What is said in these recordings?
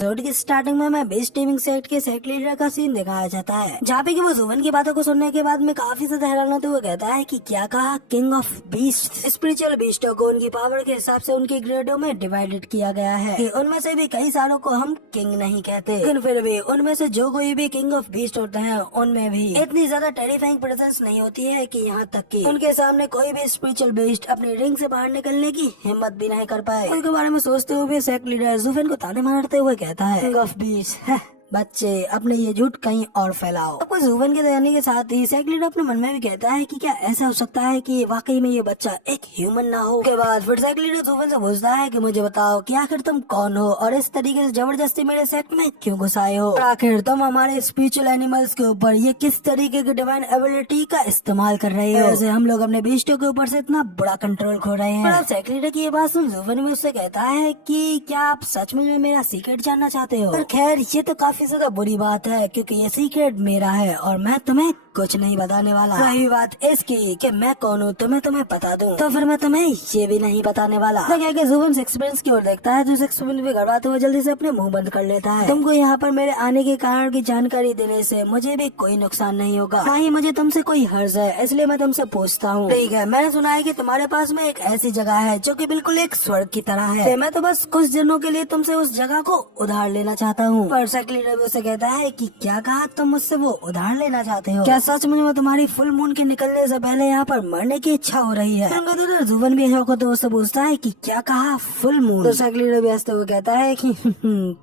Episode की starting में मैं बेस टीमिंग सेट के सेट लीडर का सीन दिखाया जाता है, जहाँ पे कि वो जुवन की बातों को सुनने के बाद में काफी ज्यादा हैरान होते हुए कहता है कि क्या कहा, किंग ऑफ बीस्ट। स्पिरिचुअल बीस्टों को उनकी पावर के हिसाब से उनके ग्रेडों में डिवाइडेड किया गया है कि उनमें से भी कई सारों को हम किंग नहीं कहते, लेकिन फिर भी उनमें से जो कोई भी किंग ऑफ बीस्ट होते हैं उनमें भी इतनी ज्यादा टेरिफाइंग प्रेजेंस नहीं होती है कि यहाँ तक कि उनके सामने कोई भी स्पिरिचुअल बीस्ट अपने रिंग से बाहर निकलने की हिम्मत भी नहीं कर पाए। उनके बारे में सोचते हुए सेट लीडर जुफेन को ताने मारते हुए कहता है, किंग ऑफ बीस्ट बच्चे अपने ये झूठ कहीं और फैलाओ। अब जुवन के कहने के साथ ही सेट लीडर अपने मन में भी कहता है कि क्या ऐसा हो सकता है कि वाकई में ये बच्चा एक ह्यूमन ना हो। उसके बाद फिर सेट लीडर जुवन से पूछता है कि मुझे बताओ कि आखिर तुम कौन हो और इस तरीके से जबरदस्ती मेरे सेट में क्यों घुस आए हो, और आखिर तुम हमारे स्पिरिचुअल एनिमल्स के ऊपर ये किस तरीके की डिवाइन एबिलिटी का इस्तेमाल कर रहे हो, जैसे हम लोग अपने बीस्टों के ऊपर से इतना बड़ा कंट्रोल खो रहे हैं। सेट लीडर की ये बात सुन जुवन भी उससे कहता है कि क्या आप सच में मेरा सीक्रेट जानना चाहते हो। पर खैर ये तो काफी ज्यादा बुरी बात है क्योंकि ये सीक्रेट मेरा है और मैं तुम्हें कुछ नहीं बताने वाला। रही बात इसकी कि मैं कौन हूँ तो मैं तुम्हें बता दूं, तो फिर मैं तुम्हें ये भी नहीं बताने वाला। तो क्या जुवन एक्सपीरियंस की ओर देखता है तो एक्सपीरियंस भी गड़वाते हुए जल्दी से अपने मुंह बंद कर लेता है। तुमको यहाँ पर मेरे आने के कारण की जानकारी देने से मुझे भी कोई नुकसान नहीं होगा, ना ही मुझे तुमसे कोई हर्ज है, इसलिए मैं तुमसे पूछता हूँ। ठीक है, मैंने सुना है कि तुम्हारे पास में एक ऐसी जगह है जो कि बिल्कुल एक स्वर्ग की तरह है, मैं तो बस कुछ दिनों के लिए तुमसे उस जगह को उधार लेना चाहता हूँ। पर सेट लीडर उसे कहता है कि क्या कहा, तुम मुझसे वो उधार लेना चाहते हो? क्या सच में तुम्हारी फुल मून के निकलने से पहले यहाँ पर मरने की इच्छा हो रही है? तो जुवन भी शौक होते उससे पूछता है कि क्या कहा, फुल मून? तो सेट लीडर भी हंसते हुए कहता है कि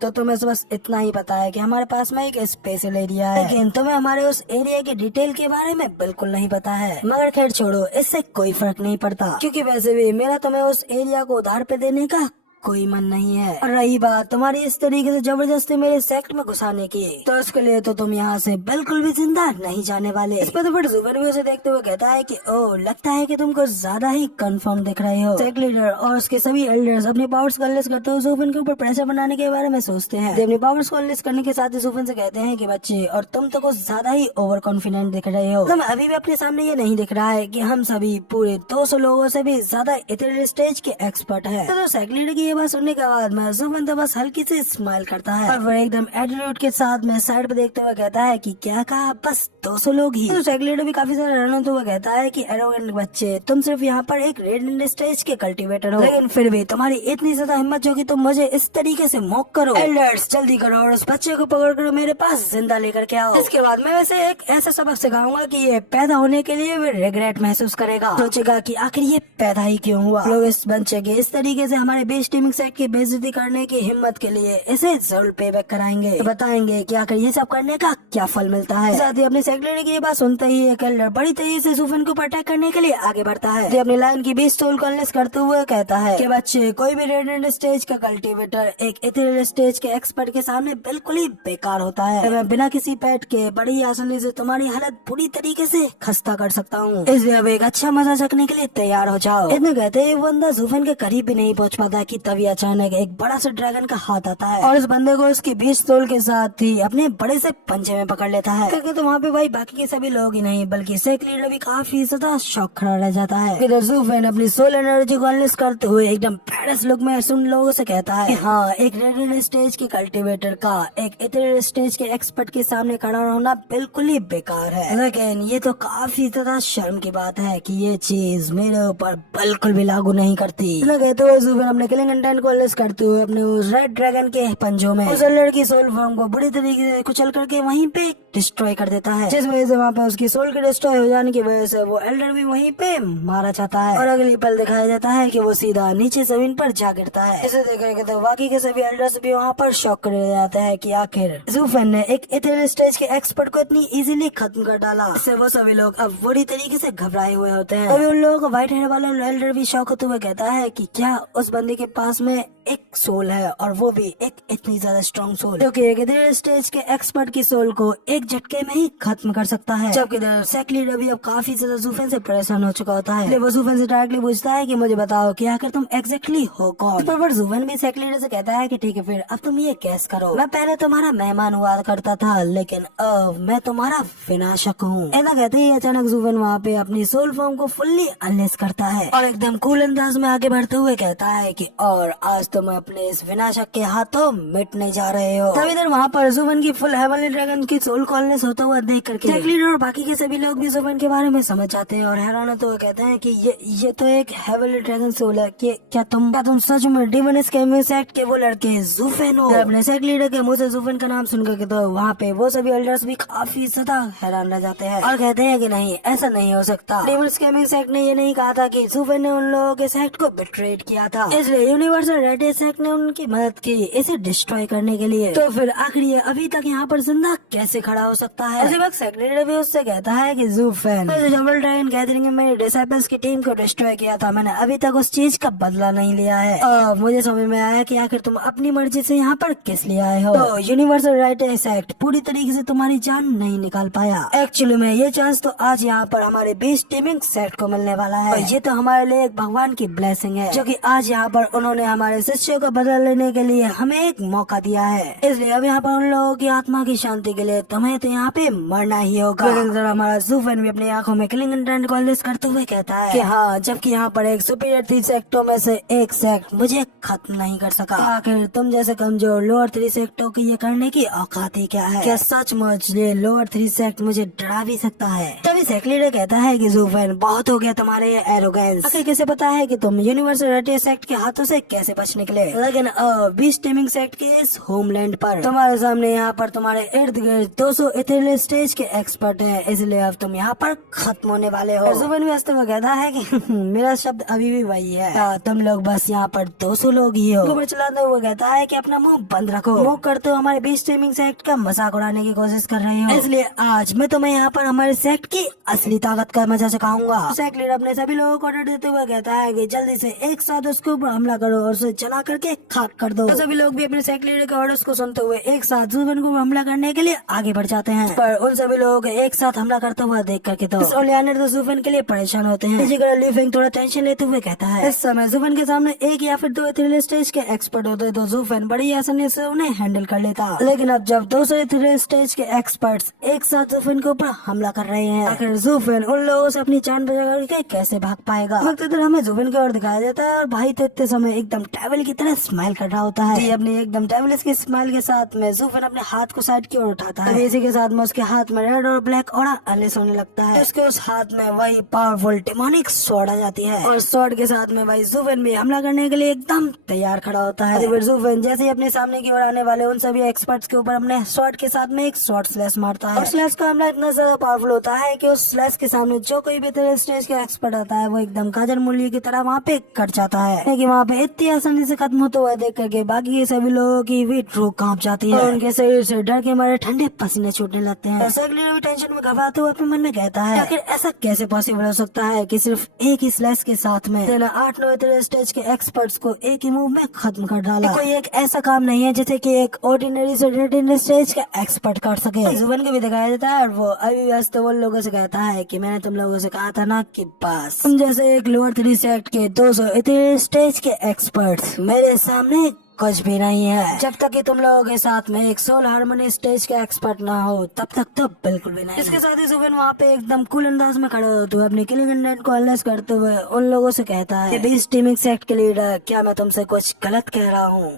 तो तुम्हें बस इतना ही पता है कि हमारे पास में एक स्पेशल एरिया है, लेकिन तुम्हें हमारे उस एरिया की डिटेल के बारे में बिल्कुल नहीं पता है। मगर खैर छोड़ो, इससे कोई फर्क नहीं पड़ता क्योंकि वैसे भी मेरा तुम्हें उस एरिया को उधार पे देने का कोई मन नहीं है। और रही बात तुम्हारी इस तरीके से जबरदस्ती मेरे सेक्ट में घुसाने की, तो उसके लिए तो तुम यहाँ से बिल्कुल भी जिंदा नहीं जाने वाले। इस पर तो फिर जुबेर भी उसे देखते हुए कहता है कि ओ, लगता है कि तुम कुछ ज्यादा ही कंफर्म दिख रहे हो। सेक्ट लीडर और उसके सभी एल्डर्स अपने पावर्स को अनलिस्ट करते हुए जुबेन के ऊपर प्रेशर बनाने के बारे में सोचते हैं। अपने पावर्स को अनलिस्ट करने के साथ ही जुबेन से कहते हैं कि बच्चे, और तुम तो कुछ ज्यादा ही ओवर कॉन्फिडेंट दिख रहे हो। तुम अभी भी अपने सामने ये नहीं दिख रहा है कि हम सभी पूरे 200 लोगों से भी ज्यादा इथेरियल स्टेज के एक्सपर्ट है। तो सेक्ट लीडर की ये बात सुनने के बाद में जुबेन तो बस हल्की से स्माइल करता है और वो एकदम एटीट्यूड के साथ में साइड पे देखते हुए कहता है कि क्या कहा, बस 200 लोग ही? तो सेक्ट लीडर भी काफी सारा हैरान होते हुए कहता है कि एरोगेंट बच्चे, तुम सिर्फ यहाँ पर एक रेड स्टेज के कल्टीवेटर हो, लेकिन फिर भी तुम्हारी इतनी ज्यादा हिम्मत जो कि तुम मुझे इस तरीके से मॉक करो। एल्डर्स जल्दी करो और उस बच्चे को पकड़ कर मेरे पास जिंदा लेकर के आओ। इसके बाद मैं वैसे एक ऐसा सबक सिखाऊंगा कि ये पैदा होने के लिए रिग्रेट महसूस करेगा, सोचेगा कि आखिर ये पैदा ही क्यों हुआ। लोग इस बच्चे के इस तरीके से हमारे बेस टीमिंग सेट की बेइज्जती करने की हिम्मत के लिए इसे जरूर पे बैक कराएंगे, तो बताएंगे कि आखिर ये सब करने का क्या फल मिलता है। साथ ही अपने सेक्ट लीडर की ये बात सुनते ही एक एल्डर बड़ी तेजी से जुफेन को अटैक करने के लिए आगे बढ़ता है। तो अपने लाइन की बीस सोल को अनलिस्ट करते हुए कहता है कि बच्चे, कोई भी रेडिएंट स्टेज का कल्टीवेटर एक इथेरियल स्टेज के एक्सपर्ट के सामने बिल्कुल ही बेकार होता है। मैं बिना किसी पेट के बड़ी आसानी से तुम्हारी हालत पूरी तरीके से खस्ता कर सकता हूँ, इसलिए अब एक अच्छा मजा चखने के लिए तैयार हो जाओ। इतने कहते ही बंदा जुफेन के करीब भी नहीं पहुँच पाता कि तभी अचानक एक बड़ा सा ड्रैगन का हाथ आता है और इस बंदे को उसके 20 तोल के साथ ही अपने बड़े से पंजे में पकड़ लेता है। क्योंकि तो वहाँ पे भाई बाकी के सभी लोग ही नहीं बल्कि सेक्ट लीडर भी काफी ज्यादा शॉक खड़ा रह जाता है। फिर जुफेन अपनी सोल एनर्जी को अनलिस्ट करते हुए एकदम बैडस लुक में सुन लोगों से कहता है, हाँ, एक रेडिएंट स्टेज के कल्टीवेटर का एक इथेरियल स्टेज के एक्सपर्ट के सामने खड़ा होना बिल्कुल ही बेकार है, लेकिन ये तो काफी ज्यादा शर्म की बात है कि ये चीज मेरे ऊपर बिल्कुल भी लागू नहीं करती। कहते हुए जुफेन अपने किलिंग इंटेंट को अनलिस्ट करते हुए अपने उस रेड ड्रैगन के पंजों में उस लड़की सोल फॉर्म को बुरी तरीके से कुचल करके वहीं पे डिस्ट्रॉय कर देता है, जिस वजह से वहाँ पे उसकी सोल के डिस्ट्रॉय हो जाने की वजह से वो एल्डर भी वहीं पे मारा जाता है और अगली पल दिखाया जाता है कि वो सीधा नीचे जमीन पर जा गिरता है। इसे देख तो बाकी के सभी एल्डर्स भी वहाँ पर शॉक कर जाते हैं कि आखिर जुफेन ने एक इथेरियल स्टेज के एक्सपर्ट को इतनी इजीली खत्म कर डाला। इससे वो सभी लोग अब बुरी तरीके से घबराए हुए होते हैं। अभी उन लोगों को व्हाइट हेयर वाला एल्डर भी शॉक होते हुए कहता है कि क्या उस बंदे के पास में एक सोल है, और वो भी एक इतनी ज्यादा स्ट्रॉन्ग सोल जो कि एक इथेरियल स्टेज के एक्सपर्ट की सोल को एक झटके में ही खत्म कर सकता है। जबकि सेक्ट लीडर भी अब काफी ज्यादा जुफेन से परेशान हो चुका होता है। वो जुफेन से डायरेक्टली पूछता है कि मुझे बताओ कि आखिर तुम एग्जैक्टली हो कौन। तो फिर जुफेन भी सेक्ट लीडर से कहता है कि ठीक है, फिर अब तुम ये गैस करो, मैं पहले तुम्हारा मेहमान हुआ करता था लेकिन अब मैं तुम्हारा विनाशक हूँ। ऐसा कहते ही अचानक जुफेन वहाँ पे अपनी सोल फॉर्म को फुल्ली अनलेस करता है और एकदम कूल अंदाज में आगे बढ़ते हुए कहता है कि और आज तुम अपने इस विनाशक के हाथों मिटने जा रहे हो। तभी इधर वहाँ पर जुबन की फुल हेवनली ड्रैगन की सोल कॉलनेस होता हुआ देख करके सेक्ट लीडर और बाकी के सभी लोग भी जुबन के बारे में समझ जाते हैं और हैरान होते हुए कहते हैं कि ये तो एक हेवनली ड्रैगन सोल है। कि क्या तुम सच में डीमन स्केमिंग सेक्ट के वो लड़के जुफेन हो? अपने सेक्ट लीडर के मुँह से जुफेन का नाम सुन करके तो वहाँ पे वो सभी एल्डर्स भी काफी ज्यादा हैरान रह जाते हैं और कहते हैं कि नहीं, ऐसा नहीं हो सकता। डीमन स्केमिंग सेक्ट ने ये नहीं कहा था कि जुफेन ने उन लोगों के सेक्ट को बिट्रेड किया था, इसलिए यूनिवर्सल रेड सेक्ट ने उनकी मदद की इसे डिस्ट्रॉय करने के लिए। तो फिर आखिर ये अभी तक यहाँ पर जिंदा कैसे खड़ा हो सकता है? उसी वक्त सेक्ट लीडर भी उससे कहता है कि जुफेन, डबल ड्रैगन गैदरिंग में मेरे डिसाइपल्स की टीम को डिस्ट्रॉय किया था, मैंने अभी तक उस चीज का बदला नहीं लिया है। मुझे समझ में आया कि आखिर तुम अपनी मर्जी से यहाँ पर किस लिए आए हो। तो यूनिवर्सल राइट सेक्ट पूरी तरीके से तुम्हारी जान नहीं निकाल पाया। एक्चुअली में ये चांस तो आज यहाँ पर हमारे बीस्ट टीमिंग सेक्ट को मिलने वाला है और ये तो हमारे लिए एक भगवान की ब्लेसिंग है, जो कि आज यहाँ पर उन्होंने हमारे शिष्यों का बदला लेने के लिए हमें एक मौका दिया है। इसलिए अब यहाँ पर उन लोगों की आत्मा की शांति के लिए तुम्हें तो यहाँ पे मरना ही होगा। हमारा जुफेन भी अपनी आंखों में किलिंग इंटेंट कॉलेज करते हुए कहता है कि हाँ, जबकि यहाँ पर एक सुपीरियर 3 सेक्टों में से एक सेक्ट मुझे खत्म नहीं कर सका, आखिर तुम जैसे कमजोर लोअर 3 सेक्टों की ये करने की औकात ही क्या है? क्या सचमुच ये लोअर 3 सेक्ट मुझे डरा भी सकता है? तभी सेक्ट लीडर कहता है कि जुफेन, बहुत हो गया तुम्हारे ये एरोगेंस। आखिर कैसे पता है कि तुम यूनिवर्सल रेडियो सेक्ट के हाथों से कैसे बच निकले? लेकिन बीस्ट टीमिंग सेक्ट के इस होमलैंड पर तुम्हारे सामने यहाँ पर तुम्हारे इर्द गिर्द 200 इथेरियल स्टेज के एक्सपर्ट है, इसलिए अब तुम यहाँ पर खत्म होने वाले हो। जुफेन भी हंसते हुए कहता है कि मेरा शब्द अभी भी वही है, तुम लोग बस यहाँ पर 200 लोग ही हो। घूमर चलाते हुए कहता है कि अपना मुंह बंद रखो, मुंह करते हो हमारे बीस्ट टीमिंग सेक्ट का मजाक उड़ाने की कोशिश कर रही हो, इसलिए आज मैं तुम्हें यहाँ पर हमारे सेक्ट की असली ताकत का मजा सिखाऊंगा। सेक्ट लीडर अपने सभी लोगों को ऑर्डर देते हुए कहता है कि जल्दी से एक साथ उसके ऊपर हमला करो और उसे जला करके खाक कर दो। तो सभी लोग भी अपने सेक्ट लीडर के ऑर्डर्स को सुनते हुए एक साथ जुफेन को हमला करने के लिए आगे बढ़ जाते हैं, पर उन सभी लोगों को एक साथ हमला करते हुए देख करके तो ओलियानर तो जुफेन के लिए परेशान होते हैं। इसी तरह लीफेंग थोड़ा टेंशन लेते हुए कहता है, इस समय जुफेन के सामने एक या फिर 2 इथेरियल स्टेज के एक्सपर्ट होते तो जुफेन बड़ी आसानी से उन्हें हैंडल कर लेता, लेकिन अब जब 200 इथेरियल स्टेज के एक्सपर्ट्स एक साथ जुफेन के ऊपर हमला कर रहे हैं, आखिर जुफेन उन लोगों से अपनी जान बचा करके कैसे भाग पाएगा? वक्त इधर हमें जुफेन की ओर दिखाया जाता है और भाई तो इतने समय एकदम ट्रैवल की तरह स्माइल कर रहा होता है। अपनी एकदम ट्रैवल की स्माइल के साथ में जुफेन अपने हाथ को साइड की ओर उठाता है, इसी के साथ में उसके हाथ में रेड और ब्लैक ऑरा अनलेस होने लगता है। उसके उस हाथ में वही पावरफुल डेमोनिक स्वॉर्ड आ जाती है और स्वॉर्ड के साथ में वही जुफेन भी हमला करने के लिए एकदम तैयार खड़ा होता है। फिर जुफेन जैसे ही अपने सामने की ओर आने वाले उन सभी एक्सपर्ट्स के ऊपर अपने स्वॉर्ड के साथ में एक शॉर्ट स्लैश मारता है और स्लैश का हमला इतना ज्यादा पावरफुल होता है कि उस स्लैश के सामने जो कोई भी तेरे स्टेज के एक्सपर्ट आता है वो एकदम गाजर मूली की तरह वहाँ पे कट जाता है, लेकिन वहाँ पे इतनी आसानी से खत्म होता हुआ देख करके बाकी के सभी लोगों की भी रूह कांप जाती है और उनके शरीर से डर के मारे ठंडे पसीने छूटने लगते हैं। सेक्ट लीडर भी टेंशन में घबराते हुए अपने मन में कहता है, आखिर ऐसा कैसे पॉसिबल हो सकता है कि सिर्फ एक ही स्लैश के साथ में 8-9 स्टेज के एक्सपर्ट्स को एक ही मूव में खत्म कर डाला। कोई एक ऐसा काम नहीं है जिसे कि एक ऑर्डिनरी से स्टेज का एक्सपर्ट कर सके। जुफेन को भी दिखाया जाता है और वो अभी व्यस्त वो लोगों से कहता है कि मैंने तुम लोगों से कहा था ना कि बस तुम जैसे एक लोअर 3 सेक्ट के 200 इतने स्टेज के एक्सपर्ट्स मेरे सामने कुछ भी नहीं है। जब तक कि तुम लोगों के साथ में एक सोल हार्मोनी स्टेज के एक्सपर्ट ना हो तब तक तो बिल्कुल भी नहीं। इसके साथ ही जुफेन वहाँ पे एकदम कूल अंदाज में खड़े होते हुए अपनी किलिंग इंटेंट को अनलेस करते हुए उन लोगों से कहता है, बीस्ट टीमिंग सेक्ट के लीडर, क्या मैं तुमसे कुछ गलत कह रहा हूँ?